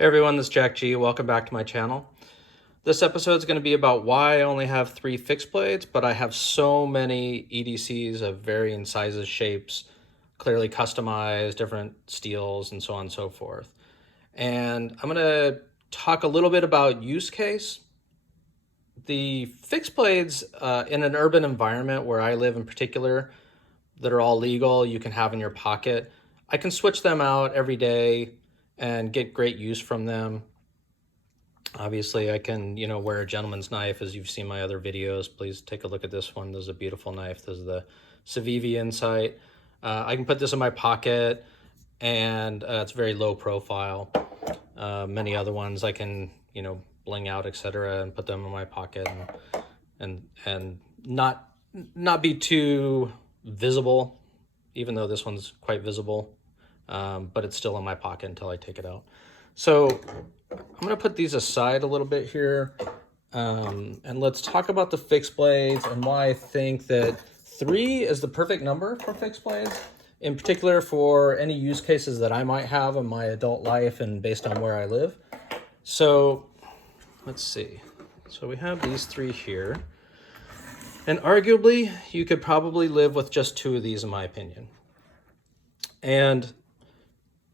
Hey everyone, this is Jack G. Welcome back to my channel. This episode is going to be about why I only have 3 fixed blades, but I have so many EDCs of varying sizes, shapes, clearly customized, different steels, and so on and so forth. And I'm going to talk a little bit about use case. The fixed blades in an urban environment where I live in particular, that are all legal, you can have in your pocket. I can switch them out every day and get great use from them. Obviously, I can, wear a gentleman's knife, as you've seen my other videos. Please take a look at this one. This is a beautiful knife. This is the Civivi Insight. I can put this in my pocket, and it's very low profile. Many other ones I can, bling out, etc., and put them in my pocket, and not be too visible, even though this one's quite visible. But it's still in my pocket until I take it out. So I'm going to put these aside a little bit here, and let's talk about the fixed blades and why I think that 3 is the perfect number for fixed blades, in particular for any use cases that I might have in my adult life and based on where I live. So let's see. So we have these 3 here, and arguably you could probably live with just 2 of these in my opinion. And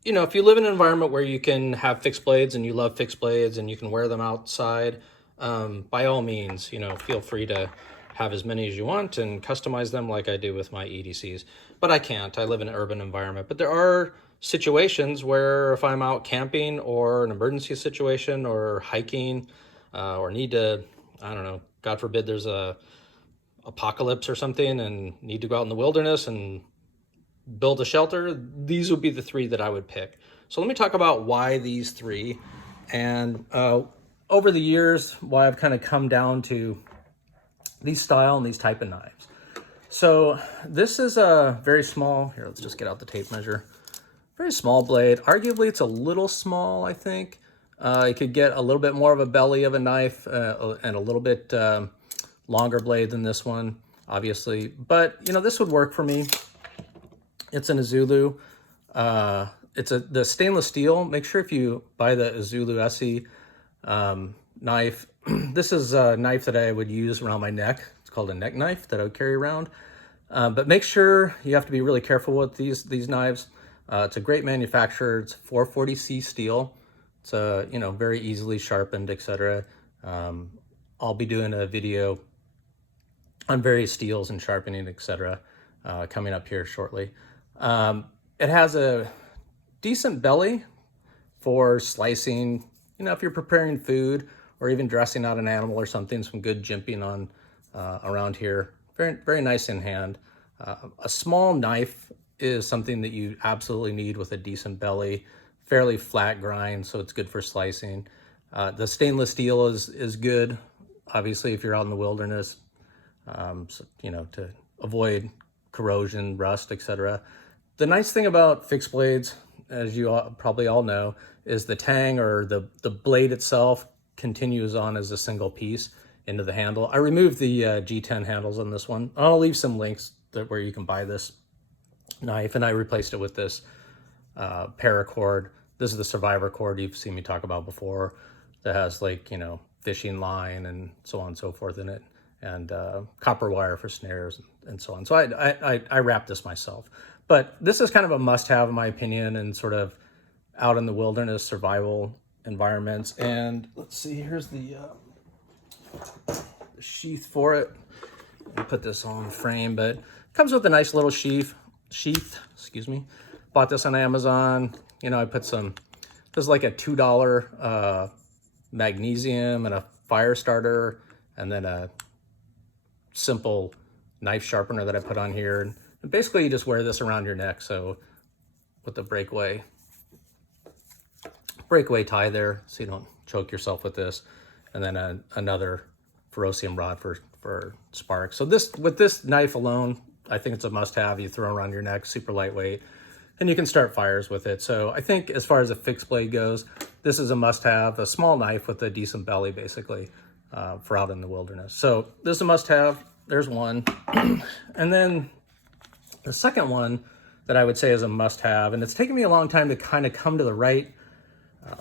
if you live in an environment where you can have fixed blades and you love fixed blades and you can wear them outside, by all means, feel free to have as many as you want and customize them like I do with my EDCs. But I can't. I live in an urban environment. But there are situations where if I'm out camping or an emergency situation or hiking or need to, I don't know, God forbid there's a apocalypse or something and need to go out in the wilderness and build a shelter, these would be the 3 that I would pick. So let me talk about why these 3, and over the years, why I've kind of come down to these style and these type of knives. So this is a very small, here, let's just get out the tape measure. Very small blade. Arguably, it's a little small, I think. You could get a little bit more of a belly of a knife and a little bit longer blade than this one, obviously. But, this would work for me. It's an Izula. It's the stainless steel. Make sure if you buy the Izula Esee knife, this is a knife that I would use around my neck. It's called a neck knife that I would carry around. But make sure you have to be really careful with these knives. It's a great manufacturer. It's 440C steel. It's very easily sharpened, etc. I'll be doing a video on various steels and sharpening, etc. Coming up here shortly. It has a decent belly for slicing, if you're preparing food or even dressing out an animal or something, some good jimping on around here. Very, very nice in hand. A small knife is something that you absolutely need with a decent belly, fairly flat grind, so it's good for slicing. The stainless steel is good, obviously, if you're out in the wilderness, to avoid corrosion, rust, etc. The nice thing about fixed blades, as you probably all know, is the tang, or the blade itself, continues on as a single piece into the handle. I removed the G10 handles on this one. I'll leave some links where you can buy this knife, and I replaced it with this paracord. This is the survivor cord you've seen me talk about before, that has fishing line and so on and so forth in it, and copper wire for snares and so on. So I wrapped this myself. But this is kind of a must-have in my opinion, and sort of out in the wilderness survival environments. And let's see, here's the sheath for it. Let me put this on frame, but it comes with a nice little sheath, excuse me. Bought this on Amazon. I put this is like a $2 magnesium and a fire starter, and then a simple knife sharpener that I put on here. And basically you just wear this around your neck, so with the breakaway tie there, so you don't choke yourself with this, and then another ferrocium rod for sparks. So with this knife alone, I think it's a must-have. You throw around your neck, super lightweight, and you can start fires with it. So I think as far as a fixed blade goes, this is a must-have, a small knife with a decent belly, basically, for out in the wilderness. So this is a must-have. There's one. And then the second one that I would say is a must-have, and it's taken me a long time to kind of come to the right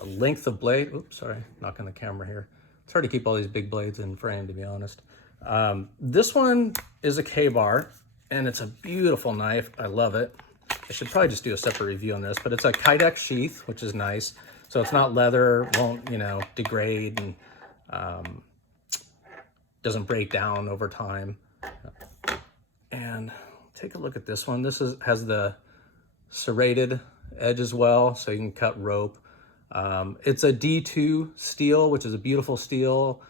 Length of blade, oops, sorry, knocking the camera here. It's hard to keep all these big blades in frame, to be honest. This one is a K-bar, and it's a beautiful knife. I love it. I should probably just do a separate review on this, but it's a Kydex sheath, which is nice. So it's not leather, won't, you know, degrade, and doesn't break down over time. And take a look at this one. This has the serrated edge as well, so you can cut rope. It's a D2 steel, which is a beautiful steel.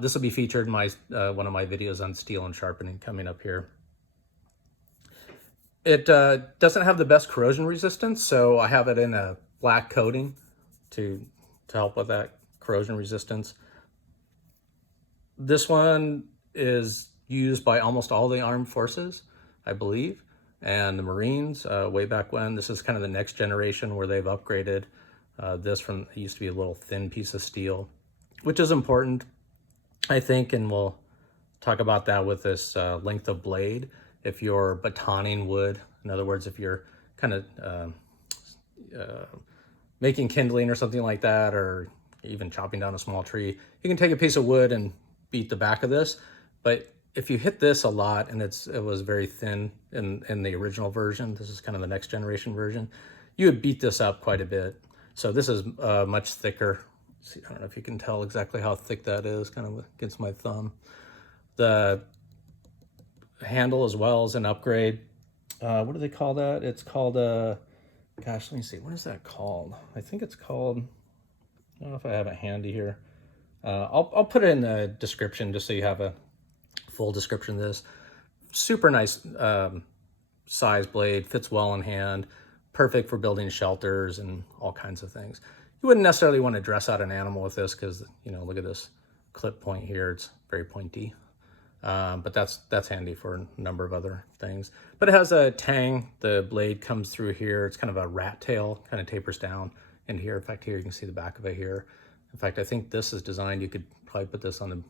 This will be featured in my one of my videos on steel and sharpening coming up here. It doesn't have the best corrosion resistance, so I have it in a black coating to help with that corrosion resistance. This one is used by almost all the armed forces, I believe, and the Marines way back when. This is kind of the next generation where they've upgraded this from, it used to be a little thin piece of steel, which is important, I think, and we'll talk about that with this length of blade. If you're batoning wood, in other words, if you're kind of making kindling or something like that, or even chopping down a small tree, you can take a piece of wood and beat the back of this. But if you hit this a lot, and it was very thin in the original version, this is kind of the next generation version, you would beat this up quite a bit. So this is much thicker. See, I don't know if you can tell exactly how thick that is, kind of against my thumb. The handle as well is an upgrade. What do they call that? It's called gosh, let me see. What is that called? I think it's called, I don't know if I have it handy here. I'll put it in the description just so you have a full description of this. Super nice size blade, fits well in hand, perfect for building shelters and all kinds of things. You wouldn't necessarily want to dress out an animal with this because, you know, look at this clip point here. It's very pointy. But that's handy for a number of other things. But it has a tang. The blade comes through here. It's kind of a rat tail, kind of tapers down into here. In fact, here you can see the back of it here. In fact, I think this is designed, you could probably put this on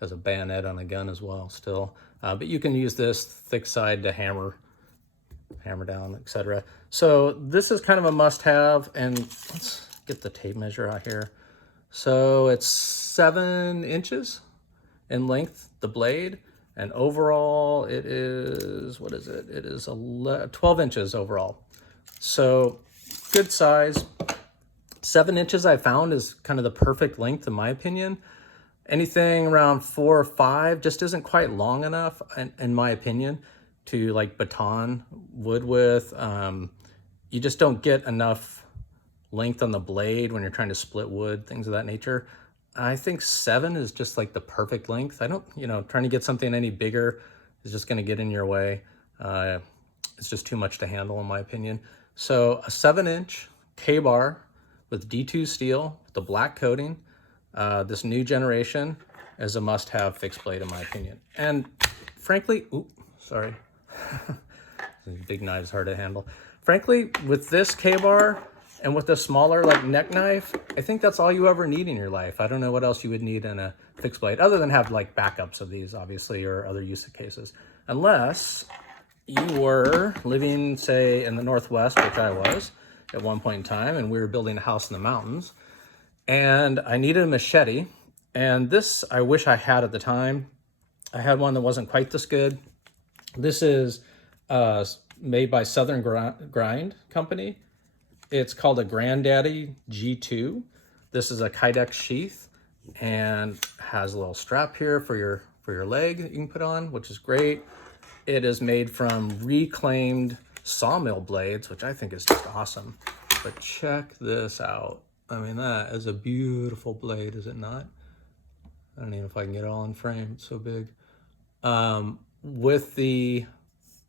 as a bayonet on a gun as well still. But you can use this thick side to hammer down, etc. So this is kind of a must-have, and let's get the tape measure out here. So it's 7 inches in length, the blade, and overall it is, what is it? It is 12 inches overall. So good size. 7 inches I found is kind of the perfect length in my opinion. Anything around 4 or 5 just isn't quite long enough in my opinion to like baton wood with. You just don't get enough length on the blade when you're trying to split wood, things of that nature. I think 7 is just like the perfect length. I don't, you know, trying to get something any bigger is just going to get in your way. It's just too much to handle in my opinion. So a 7-inch K-bar with D2 steel, with the black coating, this new generation is a must-have fixed blade in my opinion. And frankly, sorry, big knives hard to handle. Frankly, with this K-bar and with a smaller like neck knife, I think that's all you ever need in your life. I don't know what else you would need in a fixed blade other than have like backups of these, obviously, or other use cases. Unless you were living, say, in the Northwest, which I was at one point in time, and we were building a house in the mountains, and I needed a machete. And this I wish I had at the time. I had one that wasn't quite this good. This is made by Southern Grind Company. It's called a Grandaddy G2. This is a Kydex sheath and has a little strap here for your leg that you can put on, which is great. It is made from reclaimed sawmill blades, which I think is just awesome. But check this out. I mean, that is a beautiful blade, is it not? I don't even know if I can get it all in frame. It's so big. With the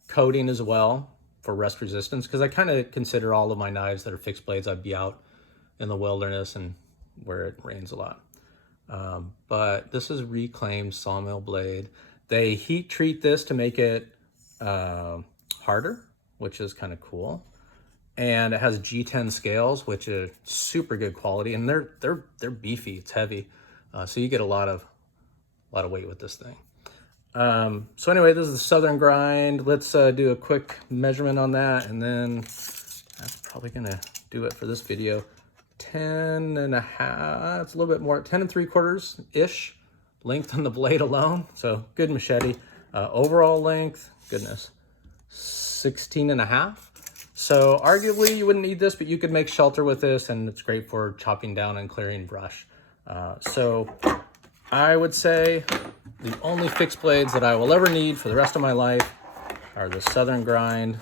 coating as well for rust resistance, because I kind of consider all of my knives that are fixed blades, I'd be out in the wilderness and where it rains a lot. But this is reclaimed sawmill blade. They heat treat this to make it harder, which is kind of cool. And it has G10 scales, which is super good quality, and they're beefy. It's heavy, so you get a lot of weight with this thing. So anyway, this is the Southern Grind. Let's do a quick measurement on that, and then that's probably gonna do it for this video. 10 and a half, it's a little bit more, 10 3/4-ish length on the blade alone. So good machete. Overall length, goodness, 16 and a half. So arguably you wouldn't need this, but you could make shelter with this, and it's great for chopping down and clearing brush. So I would say the only fixed blades that I will ever need for the rest of my life are the Southern Grind,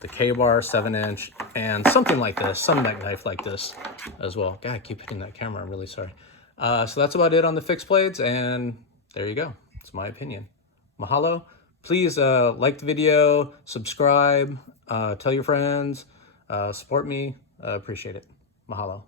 the K-Bar 7-inch, and something like this, some neck knife like this as well. God, I keep hitting that camera, I'm really sorry. So that's about it on the fixed blades, and there you go. It's my opinion. Mahalo. Please like the video, subscribe, tell your friends, support me. Appreciate it. Mahalo.